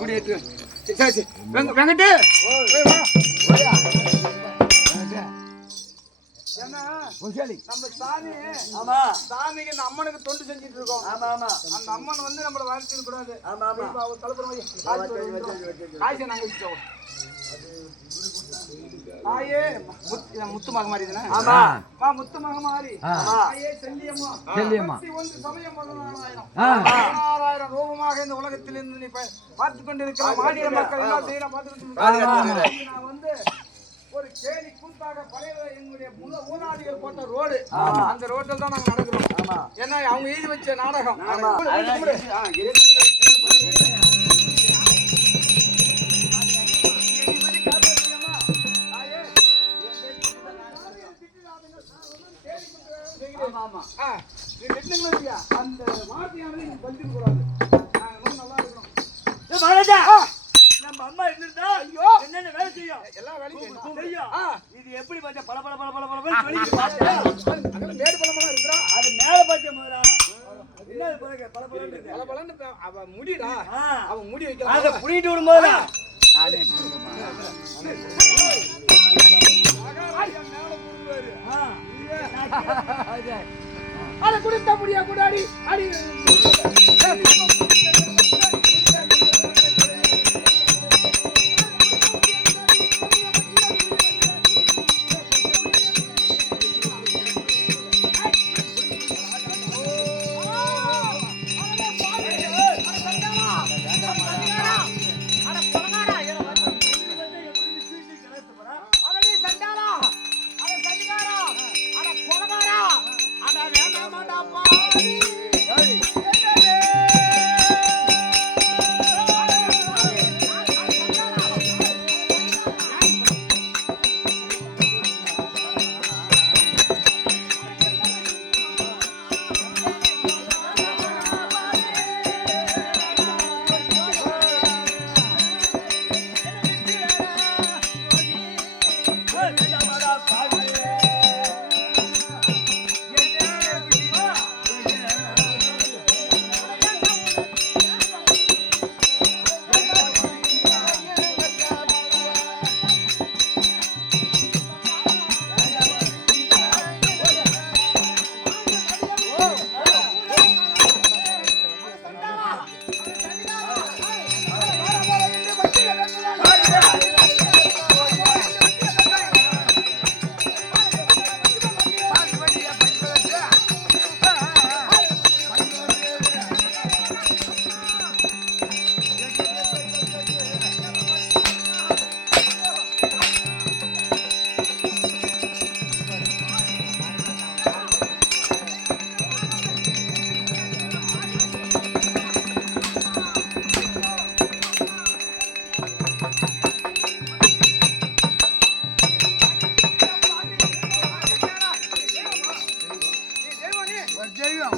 குடியேற்று. சரி சரி வெங்கட்டு நம்ம சாமி ஆமா சாமிக்கு இந்த அம்மனுக்கு தொண்டு செஞ்சுட்டு இருக்கோம். ஆமா ஆமா அந்த அம்மன் வந்து நம்மள வாழ்த்திட கூடாது. ஆமா ஆமா அவர் தலைப்புற காய்ச்சி நாங்க வச்சுட்டோம். ஆயே முத்து மக மாதிரி தானே? ஆமா மா முத்து மக மாதிரி. ஆயே செல்லியம்மா செல்லியம்மா வந்து சமயம் 16000 ரூபமாக இந்த உலகத்தில் இருந்து நீ பார்த்து கொண்டிருக்கிற மாநில மக்கள் எல்லாம் செய்யற பார்த்து நான் வந்து ஒரு கேலி கூத்தாக பழைய எங்களுடைய ஊராதிகள் போட்ட ரோடு அந்த ரோட்டில் தான் நாங்க நடக்கிறோம். ஏன்னா அவங்க எழுதி வச்ச நாடகம். அந்த வார்த்தையானது பதிக்க கூடாது. நல்லா இருக்கணும். நம்ம அம்மா இருந்தா ஐயோ என்னென்ன வேலை செய்யும் எல்லா வேலையும் செய்யும். இது எப்படி பார்த்தா பல பல பல பல பல சொல்லிட்டு பார்த்தா அங்க மேடு பலமா இருக்குடா. அது மேல பார்த்தா முதல்ல என்ன பல பல பல பலன்னு அவ முடிடா. அவ முடி வைக்கலாம். அத புடிட்டு விடும்போது நானே மேல அட குடித்த முடியா கூடாடி அடி தெய்வம்